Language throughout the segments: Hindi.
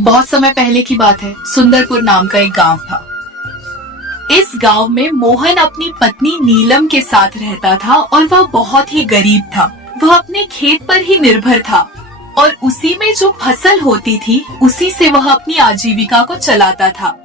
बहुत समय पहले की बात है। सुंदरपुर नाम का एक गांव था। इस गांव में मोहन अपनी पत्नी नीलम के साथ रहता था और वह बहुत ही गरीब था। वह अपने खेत पर ही निर्भर था और उसी में जो फसल होती थी उसी से वह अपनी आजीविका को चलाता था।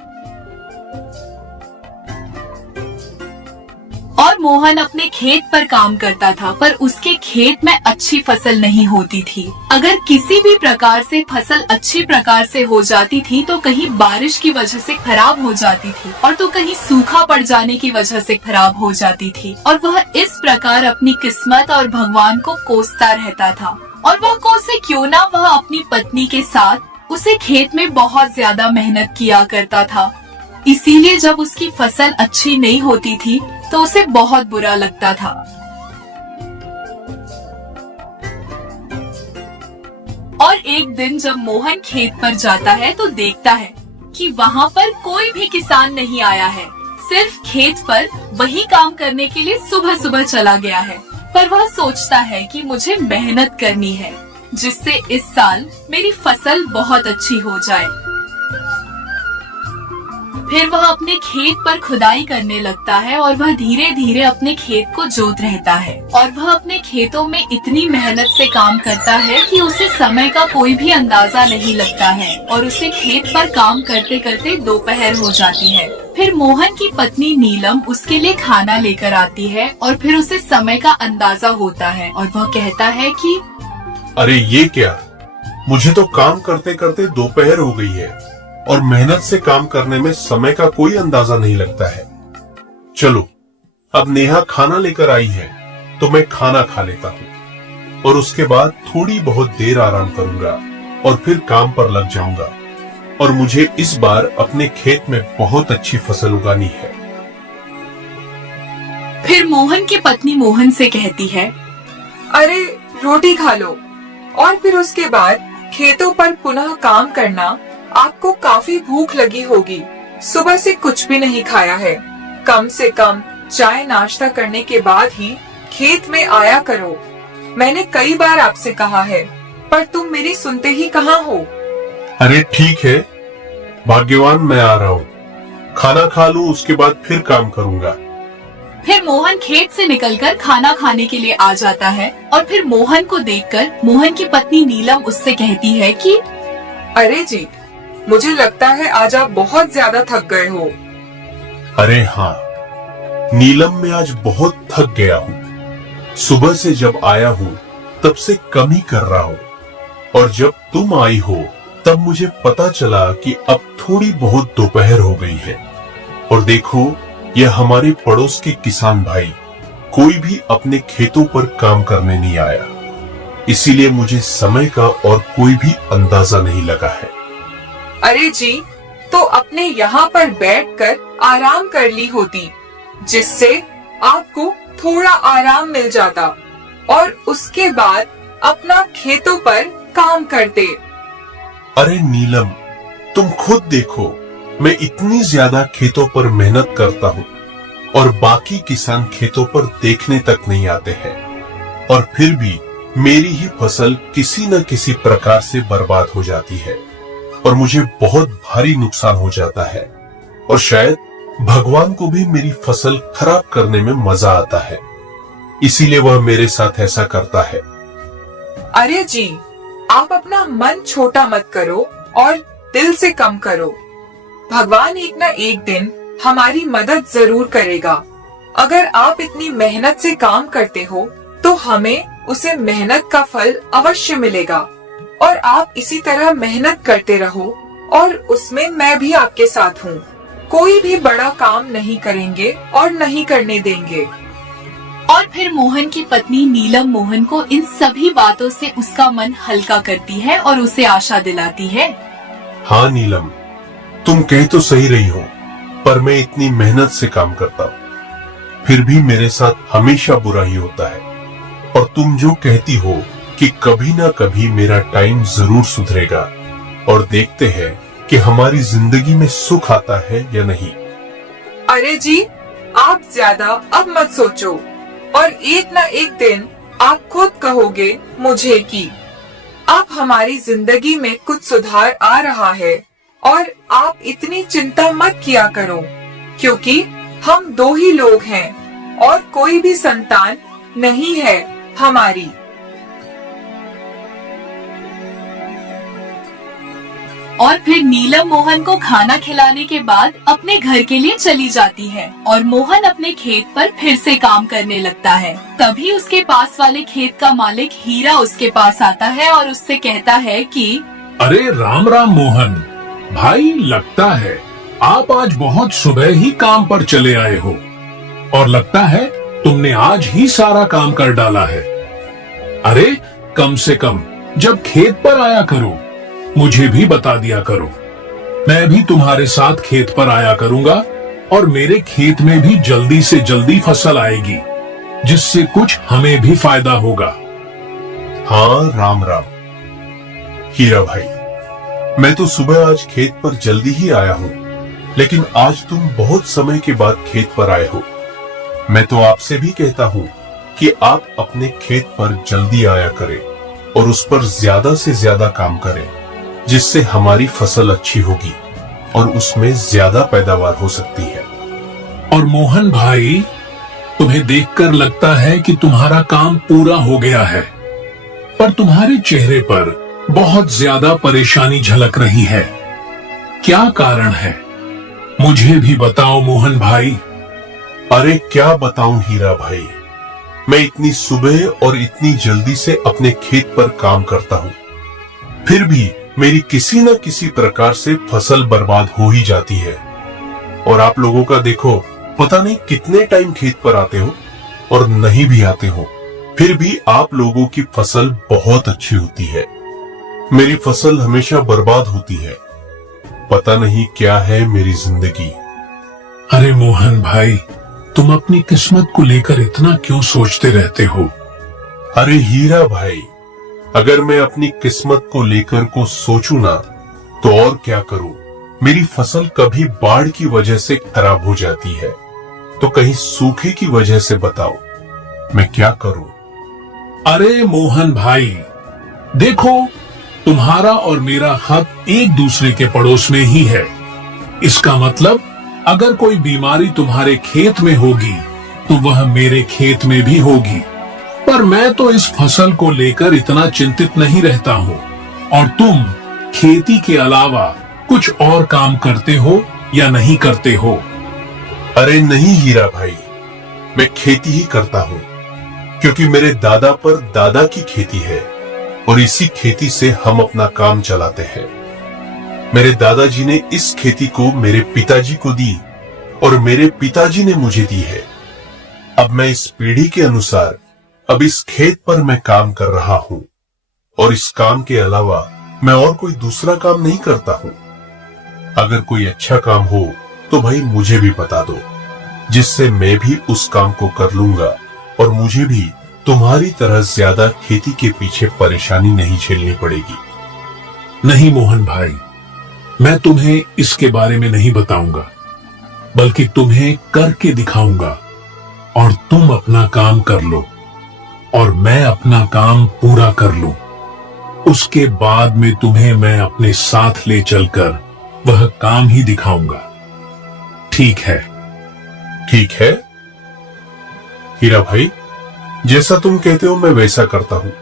और मोहन अपने खेत पर काम करता था, पर उसके खेत में अच्छी फसल नहीं होती थी। अगर किसी भी प्रकार से फसल अच्छी प्रकार से हो जाती थी तो कहीं बारिश की वजह से खराब हो जाती थी और तो कहीं सूखा पड़ जाने की वजह से खराब हो जाती थी। और वह इस प्रकार अपनी किस्मत और भगवान को कोसता रहता था। और वह कोसे क्यों ना, वह अपनी पत्नी के साथ उसे खेत में बहुत ज्यादा मेहनत किया करता था। इसीलिए जब उसकी फसल अच्छी नहीं होती थी तो उसे बहुत बुरा लगता था। और एक दिन जब मोहन खेत पर जाता है तो देखता है कि वहाँ पर कोई भी किसान नहीं आया है। सिर्फ खेत पर वही काम करने के लिए सुबह सुबह चला गया है। पर वह सोचता है कि मुझे मेहनत करनी है जिससे इस साल मेरी फसल बहुत अच्छी हो जाए। फिर वह अपने खेत पर खुदाई करने लगता है और वह धीरे धीरे अपने खेत को जोत रहता है। और वह अपने खेतों में इतनी मेहनत से काम करता है कि उसे समय का कोई भी अंदाजा नहीं लगता है और उसे खेत पर काम करते करते दोपहर हो जाती है। फिर मोहन की पत्नी नीलम उसके लिए खाना लेकर आती है और फिर उसे समय का अंदाजा होता है और वह कहता है कि अरे ये क्या, मुझे तो काम करते करते दोपहर हो गई है और मेहनत से काम करने में समय का कोई अंदाजा नहीं लगता है। चलो, अब नेहा खाना लेकर आई है तो मैं खाना खा लेता हूँ और उसके बाद थोड़ी बहुत देर आराम करूंगा और फिर काम पर लग जाऊंगा। और मुझे इस बार अपने खेत में बहुत अच्छी फसल उगानी है। फिर मोहन की पत्नी मोहन से कहती है, अरे रोटी खा लो और फिर उसके बाद खेतों पर पुनः काम करना। आपको काफी भूख लगी होगी, सुबह से कुछ भी नहीं खाया है। कम से कम चाय नाश्ता करने के बाद ही खेत में आया करो। मैंने कई बार आपसे कहा है पर तुम मेरी सुनते ही कहाँ हो। अरे ठीक है, भाग्यवान मैं आ रहा हूँ। खाना खा लूँ, उसके बाद फिर काम करूँगा। फिर मोहन खेत से निकलकर खाना खाने के लिए आ जाता है और फिर मोहन को देखकर मोहन की पत्नी नीलम उससे कहती है कि अरे जी, मुझे लगता है आज आप बहुत ज्यादा थक गए हो। अरे हाँ नीलम, मैं आज बहुत थक गया हूँ। सुबह से जब आया हूँ तब से कम ही कर रहा हूँ और जब तुम आई हो तब मुझे पता चला कि अब थोड़ी बहुत दोपहर हो गई है। और देखो, यह हमारे पड़ोस के किसान भाई कोई भी अपने खेतों पर काम करने नहीं आया, इसीलिए मुझे समय का और कोई भी अंदाजा नहीं लगा है। अरे जी, तो अपने यहाँ पर बैठकर आराम कर ली होती, जिससे आपको थोड़ा आराम मिल जाता और उसके बाद अपना खेतों पर काम करते। अरे नीलम, तुम खुद देखो, मैं इतनी ज्यादा खेतों पर मेहनत करता हूँ और बाकी किसान खेतों पर देखने तक नहीं आते हैं और फिर भी मेरी ही फसल किसी न किसी प्रकार से बर्बाद हो जाती है और मुझे बहुत भारी नुकसान हो जाता है। और शायद भगवान को भी मेरी फसल खराब करने में मजा आता है, इसीलिए वह मेरे साथ ऐसा करता है। अरे जी, आप अपना मन छोटा मत करो और दिल से कम करो। भगवान एक न एक दिन हमारी मदद जरूर करेगा। अगर आप इतनी मेहनत से काम करते हो तो हमें उसे मेहनत का फल अवश्य मिलेगा। और आप इसी तरह मेहनत करते रहो और उसमें मैं भी आपके साथ हूँ। कोई भी बड़ा काम नहीं करेंगे और नहीं करने देंगे। और फिर मोहन की पत्नी नीलम मोहन को इन सभी बातों से उसका मन हल्का करती है और उसे आशा दिलाती है। हाँ नीलम, तुम कह तो सही रही हो, पर मैं इतनी मेहनत से काम करता हूँ, फिर भी मेरे साथ हमेशा बुरा ही होता है। और तुम जो कहती हो कि कभी ना कभी मेरा टाइम जरूर सुधरेगा और देखते हैं कि हमारी जिंदगी में सुख आता है या नहीं। अरे जी, आप ज्यादा अब मत सोचो और एक न एक दिन आप खुद कहोगे मुझे कि अब हमारी जिंदगी में कुछ सुधार आ रहा है और आप इतनी चिंता मत किया करो, क्योंकि हम 2 ही लोग हैं और कोई भी संतान नहीं है हमारी। और फिर नीलम मोहन को खाना खिलाने के बाद अपने घर के लिए चली जाती है और मोहन अपने खेत पर फिर से काम करने लगता है। तभी उसके पास वाले खेत का मालिक हीरा उसके पास आता है और उससे कहता है कि अरे राम राम मोहन भाई, लगता है आप आज बहुत सुबह ही काम पर चले आए हो और लगता है तुमने आज ही सारा काम कर डाला है। अरे कम से कम जब खेत पर आया करो मुझे भी बता दिया करो, मैं भी तुम्हारे साथ खेत पर आया करूंगा और मेरे खेत में भी जल्दी से जल्दी फसल आएगी, जिससे कुछ हमें भी फायदा होगा। हाँ राम राम हीरा भाई, मैं तो सुबह आज खेत पर जल्दी ही आया हूँ, लेकिन आज तुम बहुत समय के बाद खेत पर आए हो। मैं तो आपसे भी कहता हूँ कि आप अपने खेत पर जल्दी आया करें और उस पर ज्यादा से ज्यादा काम करें, जिससे हमारी फसल अच्छी होगी और उसमें ज्यादा पैदावार हो सकती है। और मोहन भाई, तुम्हें देखकर लगता है कि तुम्हारा काम पूरा हो गया है, पर तुम्हारे चेहरे पर बहुत ज्यादा परेशानी झलक रही है। क्या कारण है? मुझे भी बताओ मोहन भाई। अरे क्या बताऊं हीरा भाई, मैं इतनी सुबह और इतनी जल्दी से अपने खेत पर काम करता हूँ, फिर भी मेरी किसी न किसी प्रकार से फसल बर्बाद हो ही जाती है। और आप लोगों का देखो, पता नहीं कितने टाइम खेत पर आते हो और नहीं भी आते हो, फिर भी आप लोगों की फसल बहुत अच्छी होती है, मेरी फसल हमेशा बर्बाद होती है। पता नहीं क्या है मेरी जिंदगी। अरे मोहन भाई, तुम अपनी किस्मत को लेकर इतना क्यों सोचते रहते हो? अरे हीरा भाई, अगर मैं अपनी किस्मत को लेकर को सोचूं ना, तो और क्या करूं। मेरी फसल कभी बाढ़ की वजह से खराब हो जाती है, तो कहीं सूखे की वजह से बताओ मैं क्या करूं। अरे मोहन भाई, देखो तुम्हारा और मेरा खत एक दूसरे के पड़ोस में ही है। इसका मतलब अगर कोई बीमारी तुम्हारे खेत में होगी तो वह मेरे खेत में भी होगी। पर मैं तो इस फसल को लेकर इतना चिंतित नहीं रहता हूँ। और तुम खेती के अलावा कुछ और काम करते हो या नहीं करते हो? अरे नहीं हीरा भाई, मैं खेती ही करता हूँ, क्योंकि मेरे दादा पर दादा की खेती है और इसी खेती से हम अपना काम चलाते हैं। मेरे दादाजी ने इस खेती को मेरे पिताजी को दी और मेरे पिताजी ने मुझे दी है। अब मैं इस पीढ़ी के अनुसार अब इस खेत पर मैं काम कर रहा हूँ और इस काम के अलावा मैं और कोई दूसरा काम नहीं करता हूँ। अगर कोई अच्छा काम हो तो भाई मुझे भी बता दो, जिससे मैं भी उस काम को कर लूंगा और मुझे भी तुम्हारी तरह ज्यादा खेती के पीछे परेशानी नहीं झेलनी पड़ेगी। नहीं मोहन भाई, मैं तुम्हें इसके बारे में नहीं बताऊंगा, बल्कि तुम्हें करके दिखाऊंगा और तुम अपना काम कर लो और मैं अपना काम पूरा कर लूं। उसके बाद में तुम्हें मैं अपने साथ ले चलकर वह काम ही दिखाऊंगा। ठीक है? ठीक है हीरा भाई, जैसा तुम कहते हो मैं वैसा करता हूँ।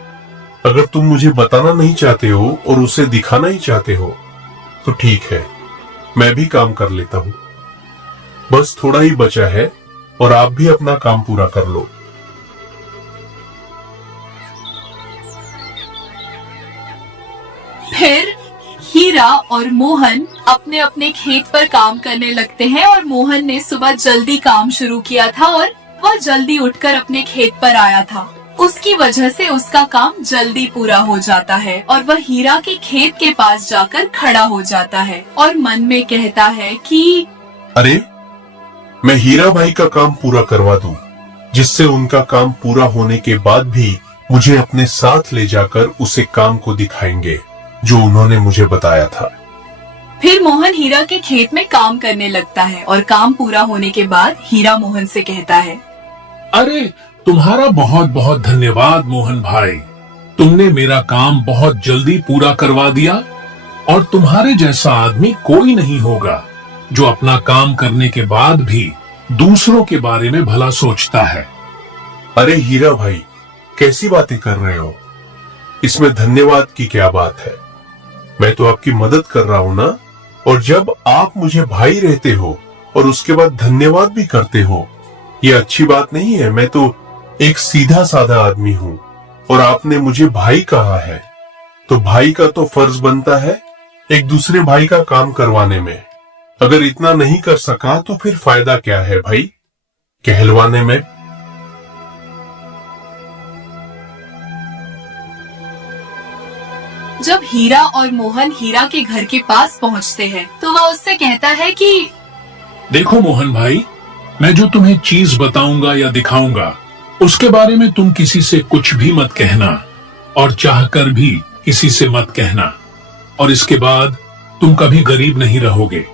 अगर तुम मुझे बताना नहीं चाहते हो और उसे दिखाना ही चाहते हो तो ठीक है, मैं भी काम कर लेता हूँ। बस थोड़ा ही बचा है और आप भी अपना काम पूरा कर लो। फिर हीरा और मोहन अपने अपने खेत पर काम करने लगते हैं और मोहन ने सुबह जल्दी काम शुरू किया था और वह जल्दी उठकर अपने खेत पर आया था। उसकी वजह से उसका काम जल्दी पूरा हो जाता है और वह हीरा के खेत के पास जाकर खड़ा हो जाता है और मन में कहता है कि अरे मैं हीरा भाई का काम पूरा करवा दूं, जिससे उनका काम पूरा होने के बाद भी मुझे अपने साथ ले जाकर उसे काम को दिखाएंगे जो उन्होंने मुझे बताया था। फिर मोहन हीरा के खेत में काम करने लगता है और काम पूरा होने के बाद हीरा मोहन से कहता है, अरे तुम्हारा बहुत बहुत धन्यवाद मोहन भाई, तुमने मेरा काम बहुत जल्दी पूरा करवा दिया और तुम्हारे जैसा आदमी कोई नहीं होगा जो अपना काम करने के बाद भी दूसरों के बारे में भला सोचता है। अरे हीरा भाई, कैसी बातें कर रहे हो? इसमें धन्यवाद की क्या बात है? मैं तो आपकी मदद कर रहा हूं ना। और जब आप मुझे भाई रहते हो और उसके बाद धन्यवाद भी करते हो, ये अच्छी बात नहीं है। मैं तो एक सीधा साधा आदमी हूं और आपने मुझे भाई कहा है, तो भाई का तो फर्ज बनता है एक दूसरे भाई का काम करवाने में। अगर इतना नहीं कर सका तो फिर फायदा क्या है भाई कहलवाने में? जब हीरा और मोहन हीरा के घर के पास पहुंचते हैं तो वह उससे कहता है कि देखो मोहन भाई, मैं जो तुम्हें चीज बताऊंगा या दिखाऊंगा उसके बारे में तुम किसी से कुछ भी मत कहना और चाहकर भी किसी से मत कहना, और इसके बाद तुम कभी गरीब नहीं रहोगे।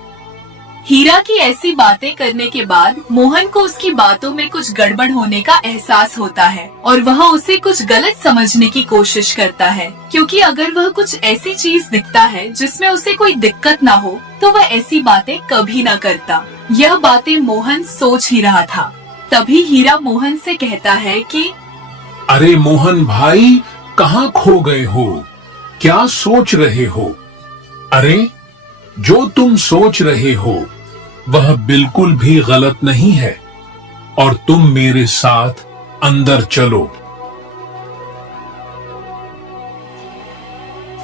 हीरा की ऐसी बातें करने के बाद मोहन को उसकी बातों में कुछ गड़बड़ होने का एहसास होता है और वह उसे कुछ गलत समझने की कोशिश करता है, क्योंकि अगर वह कुछ ऐसी चीज दिखता है जिसमें उसे कोई दिक्कत ना हो तो वह ऐसी बातें कभी ना करता। यह बातें मोहन सोच ही रहा था। तभी हीरा मोहन से कहता है कि अरे मोहन भाई, कहाँ खो गए हो? क्या सोच रहे हो? अरे जो तुम सोच रहे हो वह बिल्कुल भी गलत नहीं है और तुम मेरे साथ अंदर चलो।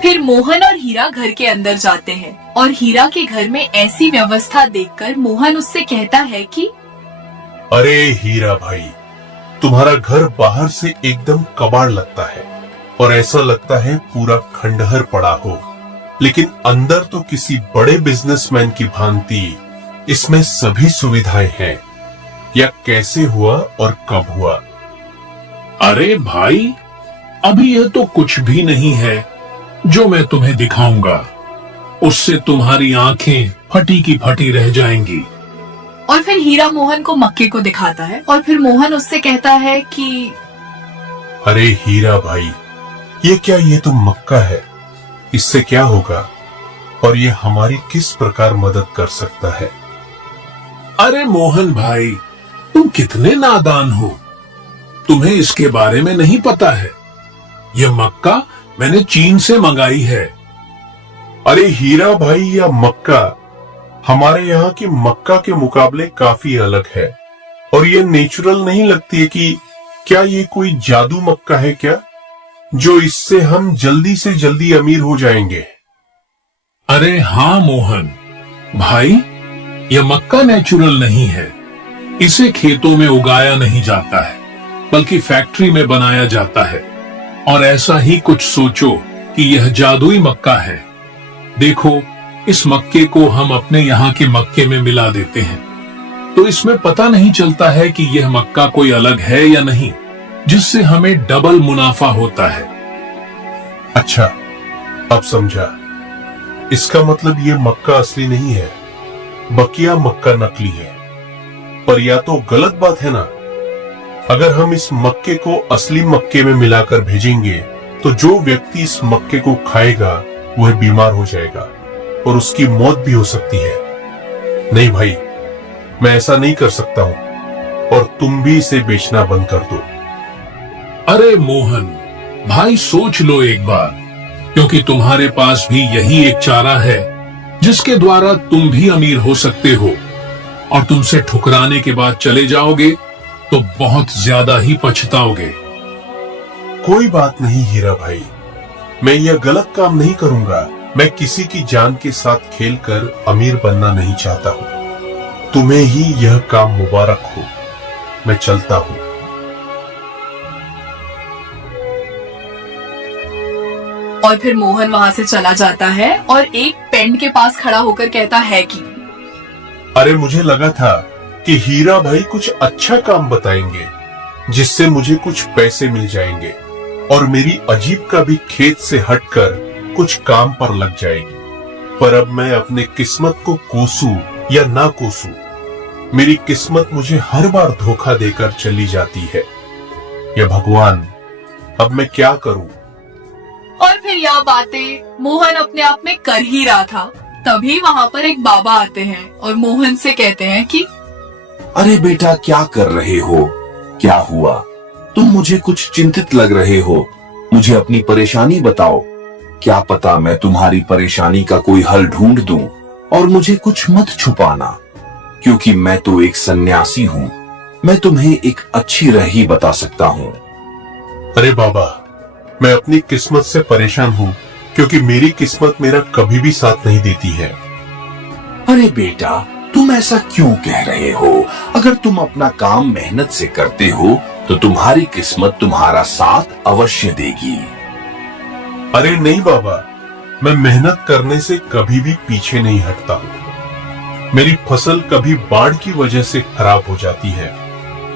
फिर मोहन और हीरा घर के अंदर जाते हैं और हीरा के घर में ऐसी व्यवस्था देखकर मोहन उससे कहता है कि अरे हीरा भाई, तुम्हारा घर बाहर से एकदम कबाड़ लगता है और ऐसा लगता है पूरा खंडहर पड़ा हो, लेकिन अंदर तो किसी बड़े बिजनेसमैन की भांति इसमें सभी सुविधाएं हैं। यह कैसे हुआ और कब हुआ? अरे भाई, अभी यह तो कुछ भी नहीं है जो मैं तुम्हें दिखाऊंगा, उससे तुम्हारी आंखें फटी की फटी रह जाएंगी। और फिर हीरा मोहन को मक्के को दिखाता है और फिर मोहन उससे कहता है कि अरे हीरा भाई, ये क्या, ये तो मक्का है, इससे क्या होगा और ये हमारी किस प्रकार मदद कर सकता है? अरे मोहन भाई, तुम कितने नादान हो, तुम्हें इसके बारे में नहीं पता है। यह मक्का मैंने चीन से मंगाई है। अरे हीरा भाई, यह मक्का हमारे यहाँ की मक्का के मुकाबले काफी अलग है और ये नेचुरल नहीं लगती है कि क्या ये कोई जादू मक्का है क्या, जो इससे हम जल्दी से जल्दी अमीर हो जाएंगे? अरे हाँ मोहन भाई, यह मक्का नेचुरल नहीं है। इसे खेतों में उगाया नहीं जाता है, बल्कि फैक्ट्री में बनाया जाता है। और ऐसा ही कुछ सोचो कि यह जादुई मक्का है। देखो, इस मक्के को हम अपने यहाँ के मक्के में मिला देते हैं तो इसमें पता नहीं चलता है कि यह मक्का कोई अलग है या नहीं, जिससे हमें डबल मुनाफा होता है। अच्छा, अब समझा। इसका मतलब ये मक्का असली नहीं है, बकिया मक्का नकली है। पर या तो गलत बात है ना, अगर हम इस मक्के को असली मक्के में मिलाकर भेजेंगे तो जो व्यक्ति इस मक्के को खाएगा वह बीमार हो जाएगा और उसकी मौत भी हो सकती है। नहीं भाई, मैं ऐसा नहीं कर सकता हूं और तुम भी इसे बेचना बंद कर दो। अरे मोहन भाई, सोच लो एक बार, क्योंकि तुम्हारे पास भी यही एक चारा है जिसके द्वारा तुम भी अमीर हो सकते हो, और तुमसे ठुकराने के बाद चले जाओगे तो बहुत ज्यादा ही पछताओगे। कोई बात नहीं हीरा भाई, मैं यह गलत काम नहीं करूंगा। मैं किसी की जान के साथ खेलकर अमीर बनना नहीं चाहता हूं। तुम्हें ही यह काम मुबारक हो। मैं चलता हूं। और फिर मोहन वहाँ से चला जाता है और एक पेंट के पास खड़ा होकर कहता है कि अरे मुझे लगा था कि हीरा भाई कुछ अच्छा काम बताएंगे जिससे मुझे कुछ पैसे मिल जाएंगे और मेरी अजीब का भी खेत से हटकर कुछ काम पर लग जाएगी। पर अब मैं अपने किस्मत को कोसूं या ना कोसूं, मेरी किस्मत मुझे हर बार धोखा देकर चली जाती है। या भगवान, अब मैं क्या करूं? और फिर यह बातें मोहन अपने आप में कर ही रहा था, तभी वहाँ पर एक बाबा आते हैं और मोहन से कहते हैं कि अरे बेटा, क्या कर रहे हो? क्या हुआ? तुम मुझे कुछ चिंतित लग रहे हो। मुझे अपनी परेशानी बताओ। क्या पता मैं तुम्हारी परेशानी का कोई हल ढूंढ दूं। और मुझे कुछ मत छुपाना, क्योंकि मैं तो एक सन्यासी हूँ। मैं तुम्हें एक अच्छी राह ही बता सकता हूँ। अरे बाबा, मैं अपनी किस्मत से परेशान हूँ, क्योंकि मेरी किस्मत मेरा कभी भी साथ नहीं देती है। अरे बेटा, तुम ऐसा क्यों कह रहे हो? अगर तुम अपना काम मेहनत से करते हो तो तुम्हारी किस्मत तुम्हारा साथ अवश्य देगी। अरे नहीं बाबा, मैं मेहनत करने से कभी भी पीछे नहीं हटता हूँ। मेरी फसल कभी बाढ़ की वजह से खराब हो जाती है,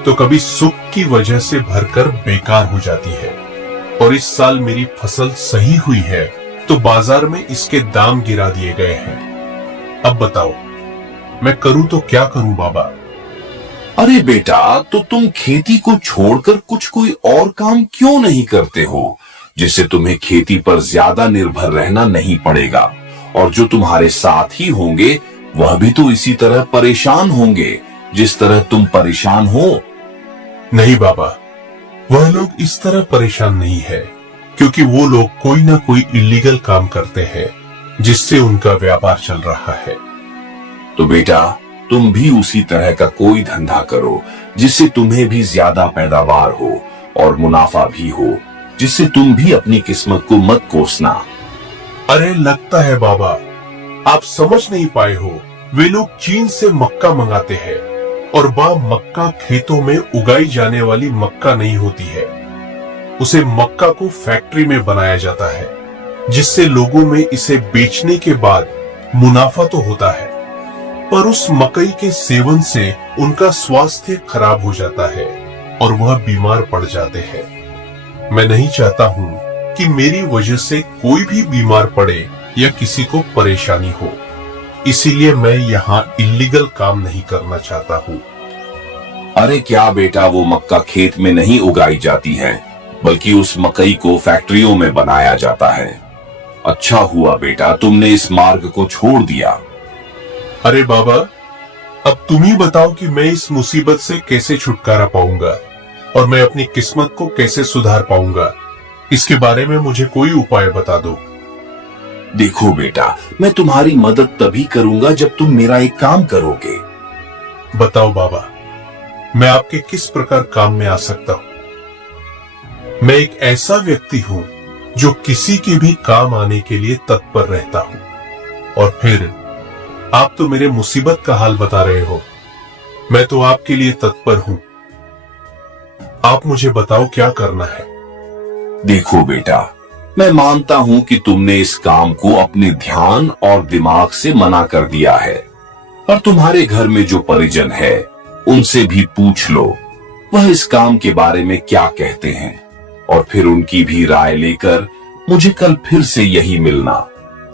तो कभी सुख की वजह से भरकर बेकार हो जाती है। और इस साल मेरी फसल सही हुई है, तो बाजार में इसके दाम गिरा दिए गए हैं। अब बताओ, मैं करूं तो क्या करूं बाबा? अरे बेटा, तो तुम खेती को छोड़कर कुछ कोई और काम क्यों नहीं करते हो, जिससे तुम्हें खेती पर ज्यादा निर्भर रहना नहीं पड़ेगा। और जो तुम्हारे साथ ही होंगे वह भी तो इसी तरह परेशान होंगे जिस तरह तुम परेशान हो। नहीं बाबा, वह लोग इस तरह परेशान नहीं है, क्योंकि वो लोग कोई ना कोई इलीगल काम करते हैं, जिससे उनका व्यापार चल रहा है। तो बेटा, तुम भी उसी तरह का कोई धंधा करो जिससे तुम्हें भी ज्यादा पैदावार हो और मुनाफा भी हो, जिससे तुम भी अपनी किस्मत को मत कोसना। अरे लगता है बाबा, आप समझ नहीं पाए हो। वे लोग चीन से मक्का मंगाते हैं, और वह मक्का खेतों में उगाई जाने वाली मक्का नहीं होती है। उसे मक्का को फैक्ट्री में बनाया जाता है, जिससे लोगों में इसे बेचने के बाद मुनाफा तो होता है, पर उस मकई के सेवन से उनका स्वास्थ्य खराब हो जाता है और वह बीमार पड़ जाते हैं। मैं नहीं चाहता हूं कि मेरी वजह से कोई भी बीमार पड़े या किसी को परेशानी हो, इसीलिए मैं यहाँ इलीगल काम नहीं करना चाहता हूँ। अरे क्या बेटा, वो मक्का खेत में नहीं उगाई जाती है, बल्कि उस मकई को फैक्ट्रियों में बनाया जाता है। अच्छा हुआ बेटा, तुमने इस मार्ग को छोड़ दिया। अरे बाबा, अब तुम ही बताओ कि मैं इस मुसीबत से कैसे छुटकारा पाऊंगा और मैं अपनी किस्मत को कैसे सुधार पाऊंगा। इसके बारे में मुझे कोई उपाय बता दो। देखो बेटा, मैं तुम्हारी मदद तभी करूंगा जब तुम मेरा एक काम करोगे। बताओ बाबा, मैं आपके किस प्रकार काम में आ सकता हूँ? मैं एक ऐसा व्यक्ति हूँ जो किसी के भी काम आने के लिए तत्पर रहता हूँ। और फिर आप तो मेरे मुसीबत का हाल बता रहे हो। मैं तो आपके लिए तत्पर हूँ। आप मुझे बताओ क्या करना है। देखो बेटा, मैं मानता हूँ कि तुमने इस काम को अपने ध्यान और दिमाग से मना कर दिया है, और तुम्हारे घर में जो परिजन है उनसे भी पूछ लो वह इस काम के बारे में क्या कहते हैं, और फिर उनकी भी राय लेकर मुझे कल फिर से यही मिलना।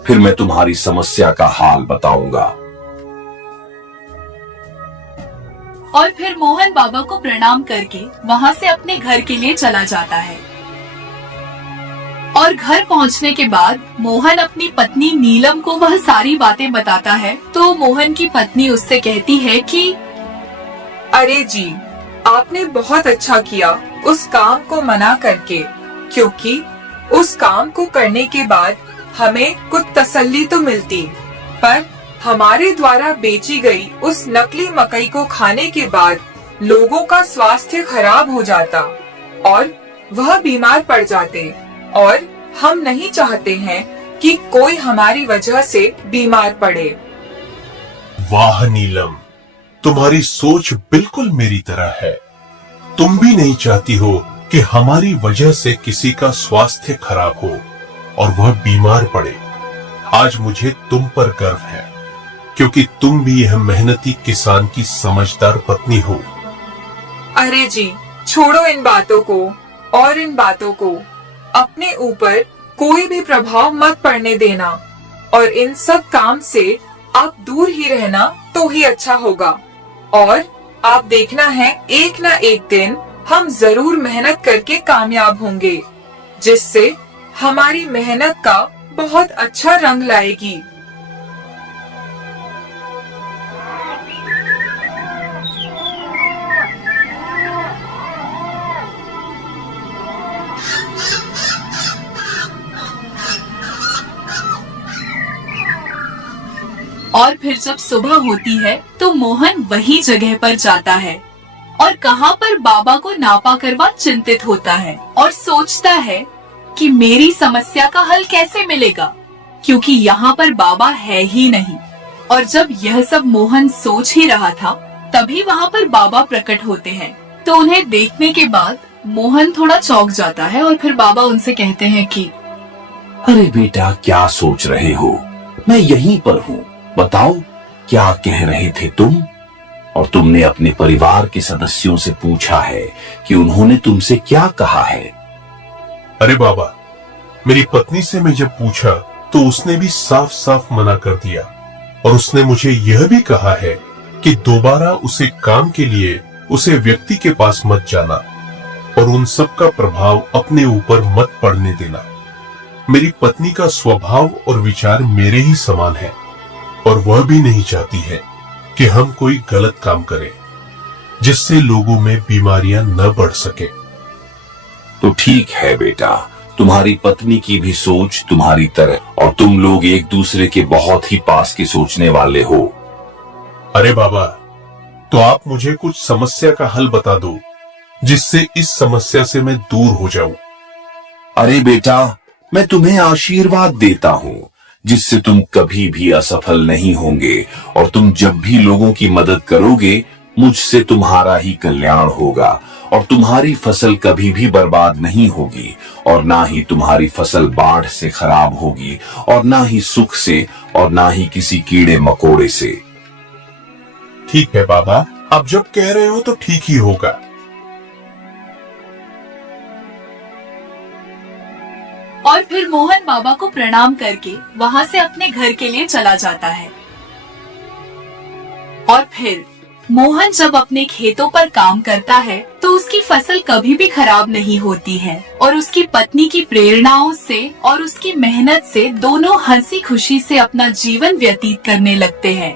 फिर मैं तुम्हारी समस्या का हाल बताऊंगा। और फिर मोहन बाबा को प्रणाम करके वहाँ से अपने घर के लिए चला जाता है। और घर पहुँचने के बाद मोहन अपनी पत्नी नीलम को वह सारी बातें बताता है। तो मोहन की पत्नी उससे कहती है कि अरे जी, आपने बहुत अच्छा किया उस काम को मना करके, क्योंकि उस काम को करने के बाद हमें कुछ तसल्ली तो मिलती, पर हमारे द्वारा बेची गई उस नकली मकई को खाने के बाद लोगों का स्वास्थ्य खराब हो जाता और वह बीमार पड़ जाते, और हम नहीं चाहते हैं कि कोई हमारी वजह से बीमार पड़े। वाह नीलम, तुम्हारी सोच बिल्कुल मेरी तरह है। तुम भी नहीं चाहती हो कि हमारी वजह से किसी का स्वास्थ्य खराब हो और वह बीमार पड़े। आज मुझे तुम पर गर्व है, क्योंकि तुम भी यह मेहनती किसान की समझदार पत्नी हो। अरे जी, छोड़ो इन बातों को और इन बातों को। अपने ऊपर कोई भी प्रभाव मत पड़ने देना, और इन सब काम से आप दूर ही रहना तो ही अच्छा होगा। और आप देखना है, एक ना एक दिन हम जरूर मेहनत करके कामयाब होंगे, जिससे हमारी मेहनत का बहुत अच्छा रंग लाएगी। और फिर जब सुबह होती है तो मोहन वही जगह पर जाता है और कहाँ पर बाबा को ना पाकर वह चिंतित होता है और सोचता है कि मेरी समस्या का हल कैसे मिलेगा, क्योंकि यहाँ पर बाबा है ही नहीं। और जब यह सब मोहन सोच ही रहा था तभी वहाँ पर बाबा प्रकट होते हैं। तो उन्हें देखने के बाद मोहन थोड़ा चौंक जाता है और फिर बाबा उनसे कहते हैं कि अरे बेटा, क्या सोच रहे हो? मैं यहीं पर हूँ। बताओ, क्या कह रहे थे तुम? और तुमने अपने परिवार के सदस्यों से पूछा है कि उन्होंने तुमसे क्या कहा है? अरे बाबा, मेरी पत्नी से मैं जब पूछा तो उसने भी साफ साफ मना कर दिया और उसने मुझे यह भी कहा है कि दोबारा उसे काम के लिए उसे व्यक्ति के पास मत जाना और उन सब का प्रभाव अपने ऊपर मत पड़ने देना। मेरी पत्नी का स्वभाव और विचार मेरे ही समान है और वह भी नहीं चाहती है कि हम कोई गलत काम करें जिससे लोगों में बीमारियां न बढ़ सके। तो ठीक है बेटा, तुम्हारी पत्नी की भी सोच तुम्हारी तरह और तुम लोग एक दूसरे के बहुत ही पास के सोचने वाले हो। अरे बाबा, तो आप मुझे कुछ समस्या का हल बता दो जिससे इस समस्या से मैं दूर हो जाऊं। अरे बेटा, मैं तुम्हें आशीर्वाद देता हूँ जिससे तुम कभी भी असफल नहीं होंगे और तुम जब भी लोगों की मदद करोगे मुझसे तुम्हारा ही कल्याण होगा और तुम्हारी फसल कभी भी बर्बाद नहीं होगी और ना ही तुम्हारी फसल बाढ़ से खराब होगी और ना ही सुख से और ना ही किसी कीड़े मकोड़े से। ठीक है बाबा, आप जब कह रहे हो तो ठीक ही होगा। और फिर मोहन बाबा को प्रणाम करके वहाँ से अपने घर के लिए चला जाता है। और फिर मोहन जब अपने खेतों पर काम करता है तो उसकी फसल कभी भी खराब नहीं होती है और उसकी पत्नी की प्रेरणाओं से और उसकी मेहनत से दोनों हंसी खुशी से अपना जीवन व्यतीत करने लगते हैं।